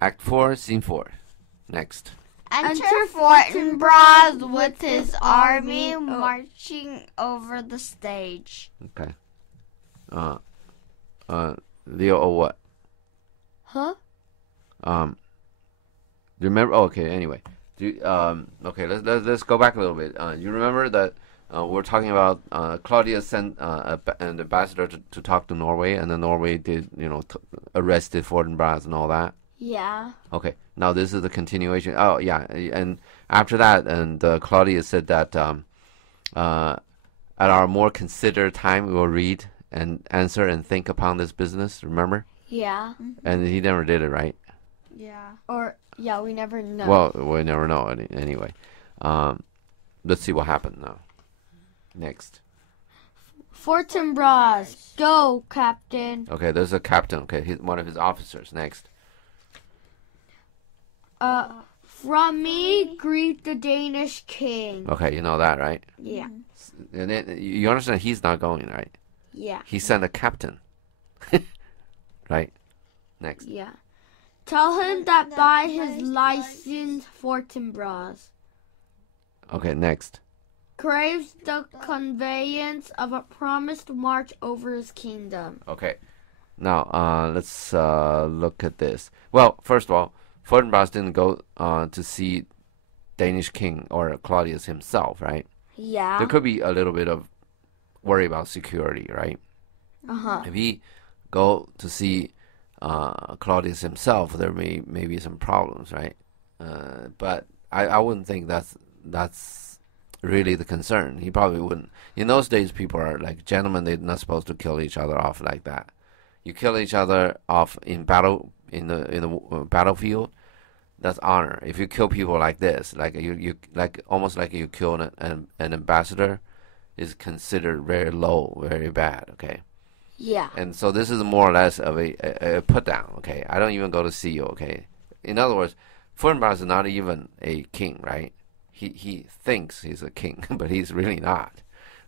Act 4, Scene 4. Next. Enter Fortinbras with his army marching over the stage. Okay. Leo, oh, what? Huh? Remember? Oh, okay. Anyway, okay. Let's go back a little bit. You remember that we're talking about Claudius sent an ambassador to talk to Norway, and then Norway did arrested Fortinbras and all that. Yeah. Okay. Now this is the continuation. Oh yeah, and after that, and Claudius said that at our more considered time we will read and answer and think upon this business. Remember? Yeah. And he never did it, right? Yeah. Or yeah, we never know. Well, we never know anyway. Let's see what happened now. Next. Fortinbras, go, Captain. Okay, there's a captain. Okay, he's one of his officers. Next. From me, greet the Danish king. Okay, you know that, right? Yeah. And then, you understand he's not going, right? Yeah. He sent a captain. Right? Next. Yeah. Tell him that by his license, Fortinbras Okay, next. craves the conveyance of a promised march over his kingdom. Okay. Now, let's look at this. Well, first of all, Fortinbras didn't go to see Danish king or Claudius himself, right? Yeah. There could be a little bit of worry about security, right? Uh-huh. If he go to see Claudius himself, there may be some problems, right? But I wouldn't think that's really the concern. He probably wouldn't. In those days, people are like gentlemen. They're not supposed to kill each other off like that. You kill each other off in battle in the battlefield. That's honor. If you kill people like this, like you like almost like you kill an ambassador, is considered very low, very bad. Okay. Yeah. And so this is more or less of a put down. Okay. I don't even go to see you. Okay. In other words, Fortinbras is not even a king, right? He thinks he's a king, but he's really not.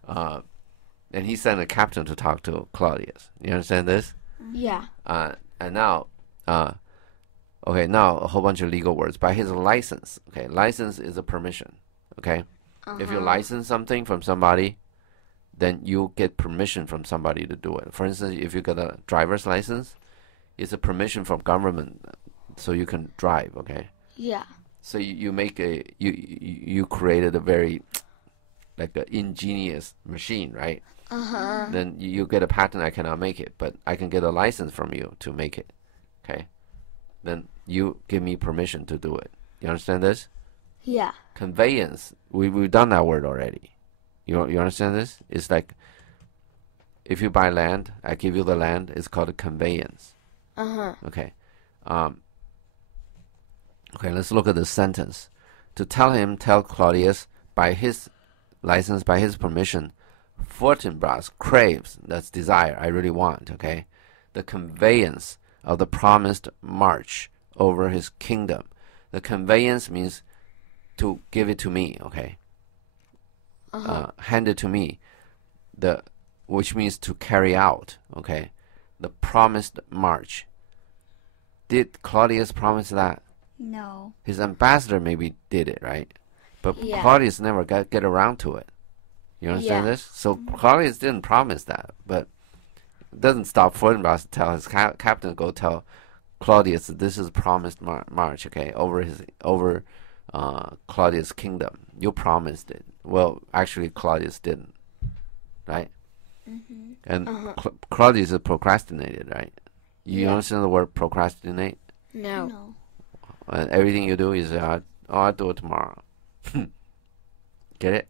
And he sent a captain to talk to Claudius. You understand this? Yeah. And now, okay, now a whole bunch of legal words. By his license, okay, license is a permission, okay? If you license something from somebody, then you get permission from somebody to do it. For instance, if you get a driver's license, it's a permission from government so you can drive, okay? Yeah. So you make you created a very like an ingenious machine, right? Uh-huh. Then you get a patent. I cannot make it, but I can get a license from you to make it. Okay. Then you give me permission to do it. You understand this? Yeah. Conveyance. We've done that word already. You understand this? It's like if you buy land, I give you the land. It's called a conveyance. Uh-huh. Okay. Okay. Let's look at the sentence. To tell Claudius by his license, by his permission, Fortinbras craves, that's desire, I really want, okay, the conveyance of the promised march over his kingdom. The conveyance means to give it to me, okay, hand it to me, which means to carry out, okay, the promised march. Did Claudius promise that? No. His ambassador maybe did it, right? But Yeah. Claudius never get around to it. You understand this? So Claudius didn't promise that, but it doesn't stop Fortinbras to tell his captain, go tell Claudius that this is promised march, okay, over Claudius' kingdom. You promised it. Well, actually, Claudius didn't, right? And Claudius is procrastinated, right? You understand the word procrastinate? No. And everything you do is, I'll do it tomorrow. Get it?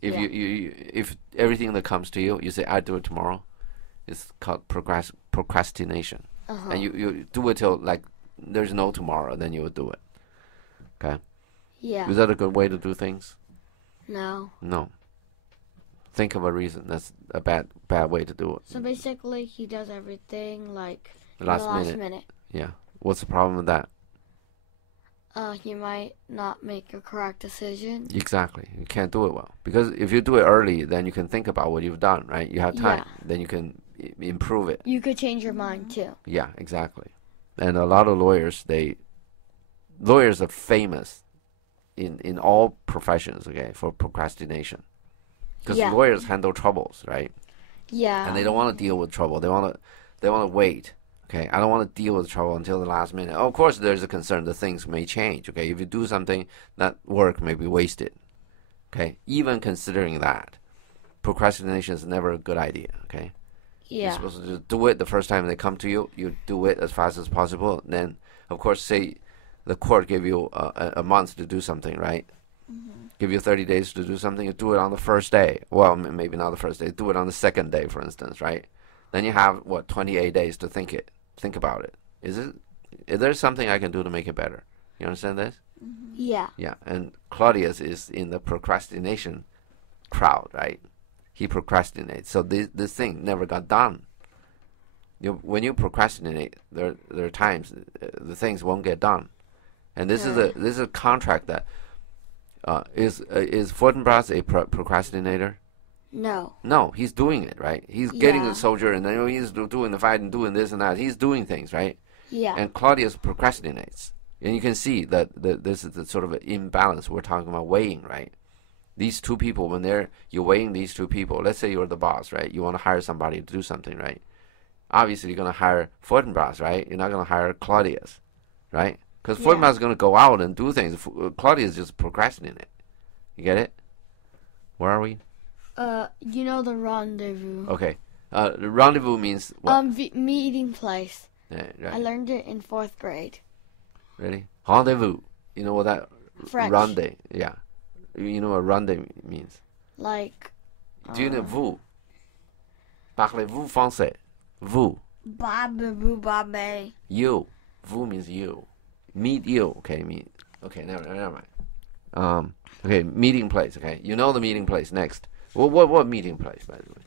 If if everything that comes to you, you say, I'll do it tomorrow, it's called procrastination. And you do it till like there's no tomorrow, then you will do it. Okay? Yeah. Is that a good way to do things? No. No. Think of a reason. That's a bad way to do it. So basically, he does everything like The in the last last minute. minute. Yeah. What's the problem with that? He might not make a correct decision. Exactly. You can't do it well. Because if you do it early, then you can think about what you've done, right? You have time. Yeah. Then you can improve it. You could change your mind too. Yeah, exactly. And a lot of lawyers are famous in all professions, okay, for procrastination. Because lawyers handle troubles, right? Yeah. And they don't want to deal with trouble. They want to wait. Okay, I don't want to deal with trouble until the last minute. Oh, of course, there's a concern that things may change. Okay, if you do something, that work may be wasted. Okay, even considering that, procrastination is never a good idea. Okay. Yeah. You're supposed to do it the first time they come to you. You do it as fast as possible. Then, of course, say the court gave you a month to do something, right? Give you 30 days to do something. You do it on the first day. Well, maybe not the first day. Do it on the second day, for instance, right? Then you have 28 days to think about it. Is there something I can do to make it better? You understand this? Yeah. Yeah. And Claudius is in the procrastination crowd, right? He procrastinates. So this thing never got done. When you procrastinate, there are times the things won't get done. And this is a contract that is Fortinbras a procrastinator? No. No, he's doing it, right? He's getting the soldier, and then he's doing the fight and doing this and that. He's doing things, right? Yeah. And Claudius procrastinates. And you can see that this is the sort of an imbalance. We're talking about weighing, right? These two people, when you're weighing these two people, let's say you're the boss, right? You want to hire somebody to do something, right? Obviously, you're going to hire Fortinbras, right? You're not going to hire Claudius, right? Because Fortinbras is going to go out and do things. Claudius just procrastinating. You get it? Where are we? You know the rendezvous. Okay. The rendezvous means what? Meeting place. Yeah, right. I learned it in 4th grade. Really? Rendezvous. You know what that? French. Rendez. Yeah. You know what rendez means? Like. Do you know vous? Parlez-vous français? Vous. Babe. You. Vous means you. Meet you. Okay. Okay. Never mind. Okay. Meeting place. Okay. You know the meeting place. Next. Well, what meeting place, by the way?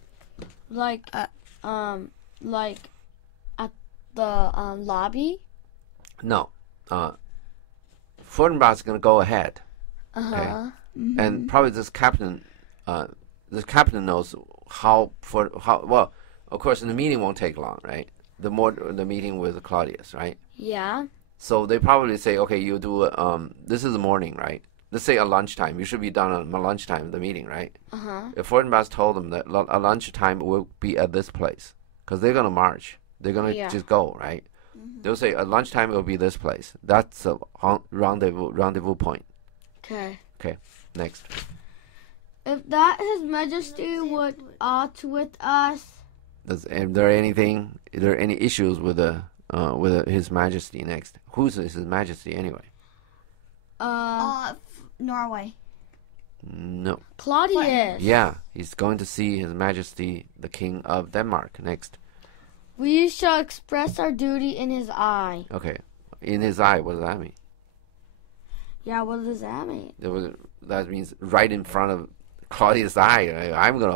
Like at the lobby. No. Fortinbras is gonna go ahead. Okay. And probably this captain knows how. Well, of course, the meeting won't take long, right? The meeting with Claudius, right? Yeah. So they probably say, okay, you do this is the morning, right? Let's say at lunchtime. You should be done at lunchtime, the meeting, right? If Fortinbras told them that at lunchtime will be at this place, because they're gonna march, they're gonna just go, right? They'll say at lunchtime it will be this place. That's a rendezvous point. Okay. Okay. Next. If that His Majesty would ought with us. Is there any issues with His Majesty next? Who's His Majesty anyway? Norway. No. Claudius. Yeah, he's going to see His Majesty, the King of Denmark next. We shall express our duty in his eye. Okay. In his eye, what does that mean? Yeah, what does that mean? That means right in front of Claudius' eye.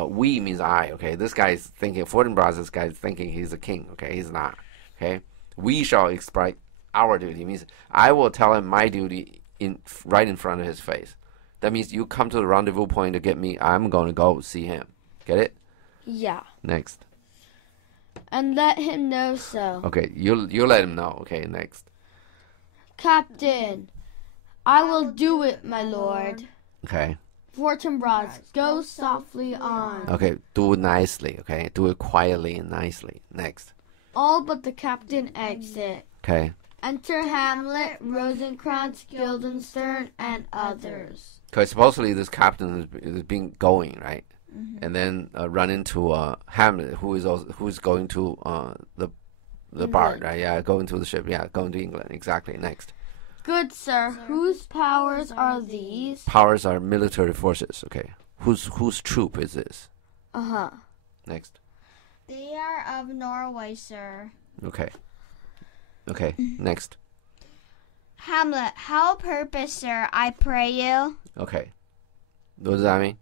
We means I, okay? This guy's thinking, Fortinbras, this guy's thinking he's a king, okay? He's not, okay? We shall express our duty. It means I will tell him my duty right in front of his face. That means you come to the rendezvous point to get me, I'm going to go see him. Get it? Yeah. Next. And let him know so. Okay, you let him know. Okay, next. Captain, I will do it, my lord. Okay. Fortinbras, go softly on. Okay, do it nicely, okay? Do it quietly and nicely. Next. All but the captain exit. Okay. Enter Hamlet, Rosencrantz, Guildenstern, and others. Because supposedly this captain is been going, right? And then run into Hamlet, who's going to the bar, right? Yeah, going to the ship. Yeah, going to England. Exactly. Next. Good sir, whose powers are these? Powers are military forces. Okay. Whose troop is this? Next. They are of Norway, sir. Okay. Okay. Next. Hamlet, how purpose, sir, I pray you? Okay. What does that mean?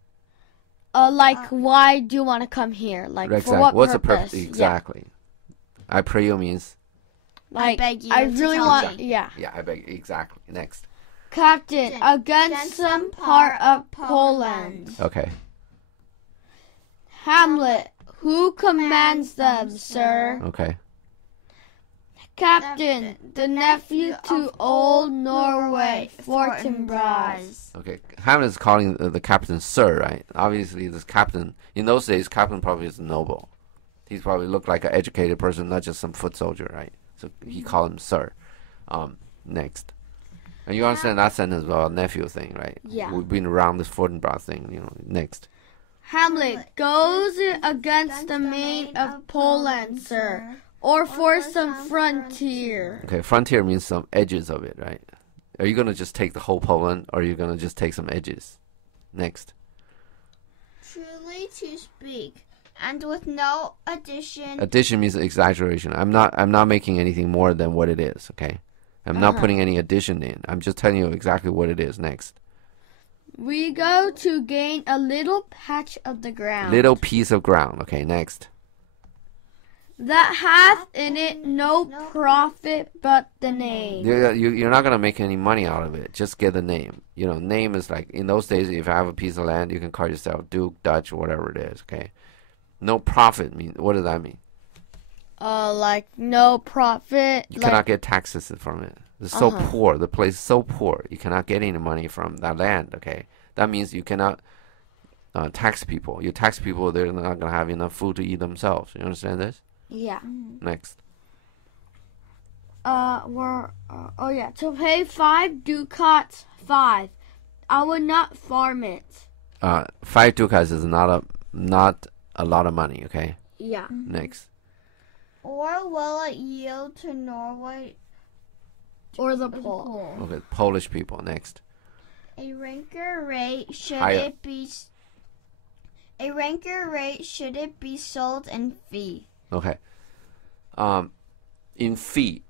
Why do you want to come here? Like, exactly. for what What's purpose? the purpose? Exactly. Yeah. I pray you means? I beg you. I really want. Yeah. Yeah, I beg. Exactly. Next. Captain, against some part of Poland. Okay. Hamlet, who commands them, sir? Okay. Captain, the nephew to old Norway, Fortinbras. Okay, Hamlet is calling the captain sir, right? Obviously, this captain, in those days, captain probably is a noble. He probably looked like an educated person, not just some foot soldier, right? So he called him sir. Next. And you understand that sentence about nephew thing, right? Yeah. We've been around this Fortinbras thing, Next. Hamlet goes against the main of Poland, sir, or for some frontier. Okay, frontier means some edges of it, right? Are you going to just take the whole Poland, or are you going to just take some edges? Next. Truly to speak, and with no addition. Addition means exaggeration. I'm not making anything more than what it is, okay? I'm not putting any addition in. I'm just telling you exactly what it is. Next. We go to gain a little patch of the ground. Little piece of ground. Okay, next. That hath in it no profit but the name. You're not going to make any money out of it. Just get the name. Name is like, in those days, if you have a piece of land, you can call yourself Duke, Dutch, whatever it is, okay? No profit means, what does that mean? Like no profit. You cannot get taxes from it. It's so poor. The place is so poor. You cannot get any money from that land, okay? That means you cannot tax people. You tax people, they're not going to have enough food to eat themselves. You understand this? Yeah. Next. To pay 5 ducats, 5. I would not farm it. 5 ducats is not a lot of money, okay? Yeah. Next. Or will it yield to Norway or the Pole? Okay, Polish people. Next. A ranker rate should it be sold in fee? Okay. In fee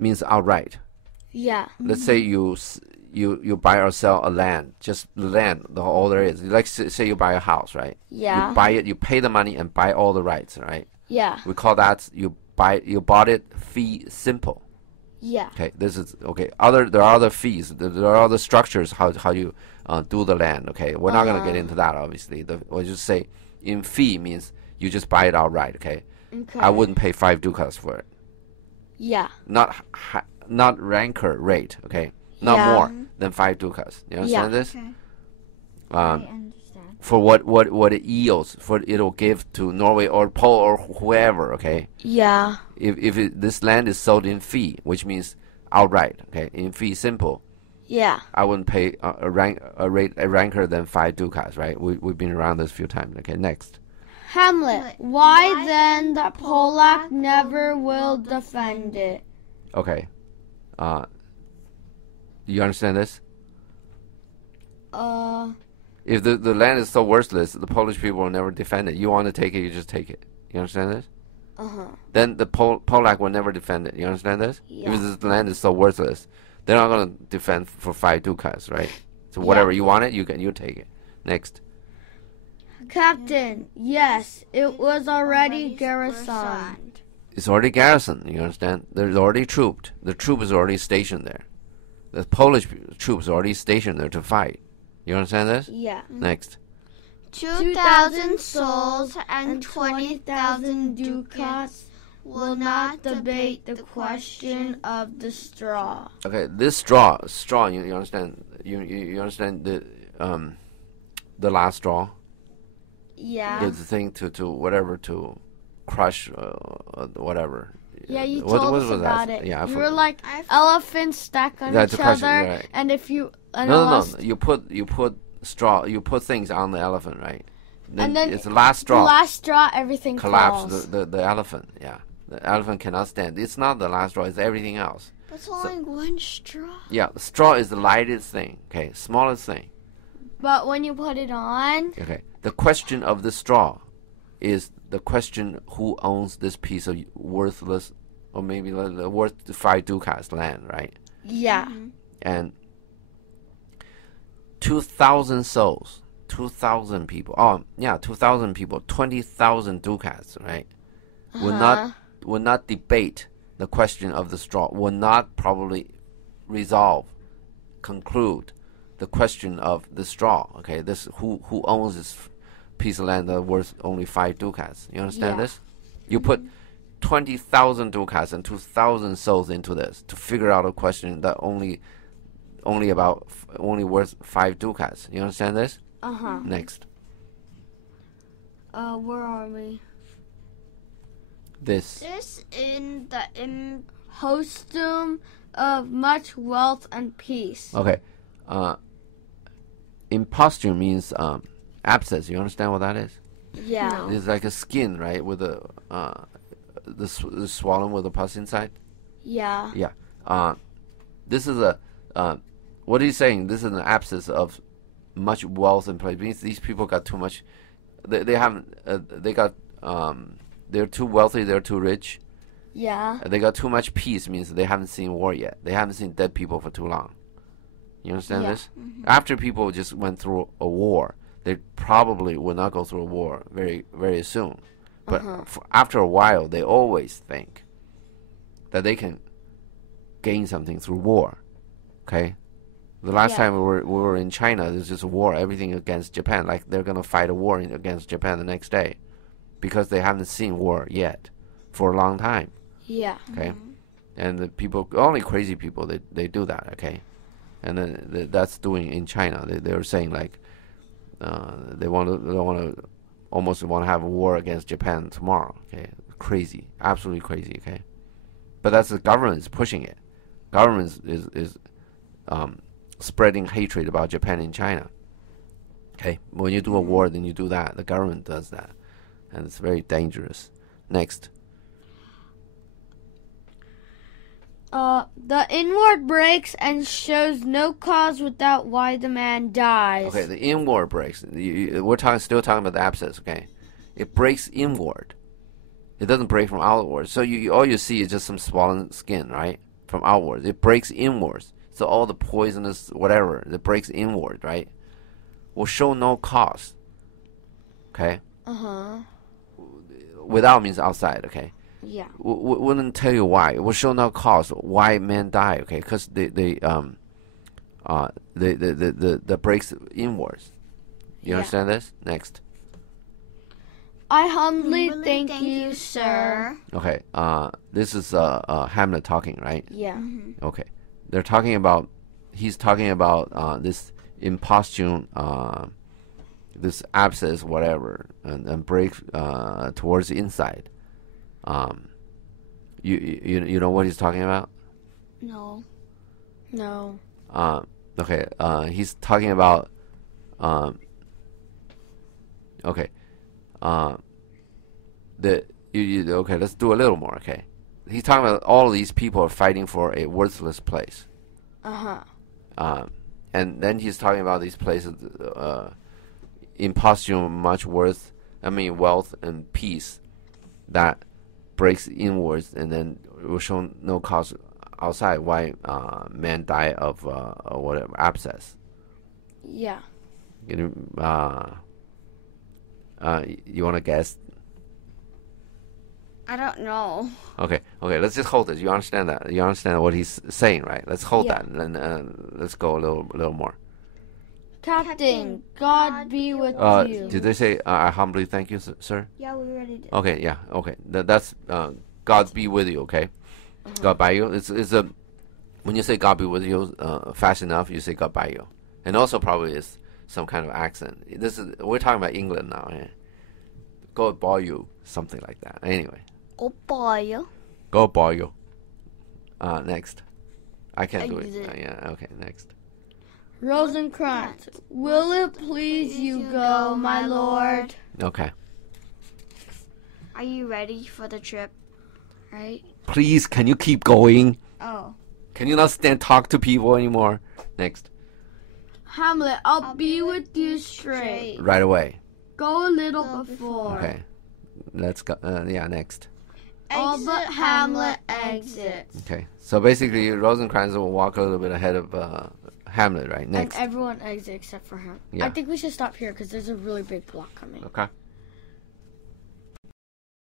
means outright. Yeah. Let's say you buy or sell a land, just the land, all there is. Like say you buy a house, right? Yeah. You buy it, you pay the money and buy all the rights, right? Yeah. We call that you bought it fee simple. Yeah. Okay, this is okay. There are other fees. There are other structures how you do the land. Okay, we're not gonna get into that obviously. We'll just say in fee means you just buy it outright. Okay. Okay. I wouldn't pay 5 ducats for it. Yeah. Not ranker rate. Okay. Not more than 5 ducats. You understand this? Okay. I understand. For what it yields, for it'll give to Norway or Pole or whoever. Okay. Yeah. If this land is sold in fee, which means outright. Okay. In fee simple. Yeah. I wouldn't pay a ranker than 5 ducats. Right. We've been around this a few times. Okay. Next. Hamlet, why then the Polak never will defend it? Okay. You understand this? If the land is so worthless, the Polish people will never defend it. You want to take it, you just take it. You understand this? Then the Polak will never defend it. You understand this? Yeah. If the land is so worthless, they're not going to defend for 5 ducats, right? So whatever you want it, you take it. Next. Captain, yes, it was already garrisoned. It's already garrisoned, you understand? There's already trooped. The troop is already stationed there. The Polish troops are already stationed there to fight. You understand this? Yeah. Next. 2,000 souls and 20,000 ducats will not debate the question of the straw. Okay, this straw, you understand? You understand the last straw? Yeah. The thing to whatever to crush whatever. Yeah, you what told was us that? about it. Yeah, you were like elephants stacked on Yeah, each to crush it, other, right. and if you No. You put straw. You put things on the elephant, right? And then it's the last straw. The last straw, everything collapse falls. the elephant. Yeah, the elephant cannot stand. It's not the last straw. It's everything else. But it's only one straw. Yeah, the straw is the lightest thing. Okay, smallest thing. But when you put it on. Okay, the question of the straw is the question: who owns this piece of worthless, or maybe worth 5 ducats land, right? Yeah. And 2,000 souls, 2,000 people. Oh, yeah, 2,000 people, 20,000 ducats, right? Will not debate the question of the straw. Will not probably conclude the question of the straw. Okay, this who owns this piece of land that worth only 5 ducats. You understand this? You put 20,000 ducats and 2,000 souls into this to figure out a question that only worth 5 ducats. You understand this? Next. Where are we? This in the Hostum of much wealth and peace. Okay. Imposture means abscess. You understand what that is? Yeah. No. It's like a skin, right, with the swollen with a pus inside. Yeah. Yeah. This is a what are you saying? This is an abscess of much wealth and place. Means these people got too much. They haven't. They got. They're too wealthy. They're too rich. Yeah. They got too much peace. Means they haven't seen war yet. They haven't seen dead people for too long. You understand this? After people just went through a war, they probably will not go through a war very, very soon. But after a while, they always think that they can gain something through war. Okay? The last time we were in China, there's just a war, everything against Japan. Like they're going to fight a war against Japan the next day because they haven't seen war yet for a long time. Yeah. Okay? And the people, only crazy people, they do that. Okay? And then that's doing in China. They're saying like they almost want to have a war against Japan tomorrow. Okay, crazy, absolutely crazy. Okay, but that's the government is pushing it. Government is spreading hatred about Japan in China. Okay, when you do a war, then you do that. The government does that, and it's very dangerous. Next. The inward breaks and shows no cause without why the man dies. Okay, the inward breaks. We're still talking about the abscess. Okay, it breaks inward. It doesn't break from outward. So all you see is just some swollen skin, right? From outwards, it breaks inwards. So all the poisonous whatever that breaks inward, right, will show no cause. Okay. Without means outside. Okay. Yeah. Wouldn't tell you why. It will show no cause why men die. Okay, because the breaks inwards. You understand this? Next. I humbly thank you, sir. Okay. This is Hamlet talking, right? Yeah. Okay. They're talking about. He's talking about this imposthume, this abscess, whatever, and break towards the inside. You know what he's talking about? No. Okay. He's talking about. Okay. Okay. Let's do a little more. Okay. He's talking about all of these people are fighting for a worthless place. And then he's talking about these places, imposture, much worth. I mean, wealth and peace, that breaks inwards, and then will show no cause outside why men die of whatever abscess. Yeah. You want to guess? I don't know. Okay. Let's just hold it. You understand that? You understand what he's saying, right? Let's hold that, and then let's go a little more. Captain, God be with you. Did they say I humbly thank you, sir? Yeah, we already did. Okay. Yeah. Okay. That's God be with you. Okay. God by you. It's a when you say God be with you fast enough, you say God by you, and also probably is some kind of accent. We're talking about England now. Yeah? God by you, something like that. Anyway. Go by you. Go by you. Next. I can't do it. Exit. Yeah. Okay. Next. Rosencrantz, will it please you go, my lord? Okay. Are you ready for the trip? Right? Please, can you keep going? Oh. Can you not talk to people anymore? Next. Hamlet, I'll be with you straight. Right away. Go a little before. Okay. Let's go. Yeah, next. All but Hamlet exits. Okay. So basically, Rosencrantz will walk a little bit ahead of Hamlet, right? Next. And everyone exits except for him. Yeah. I think we should stop here because there's a really big block coming. Okay.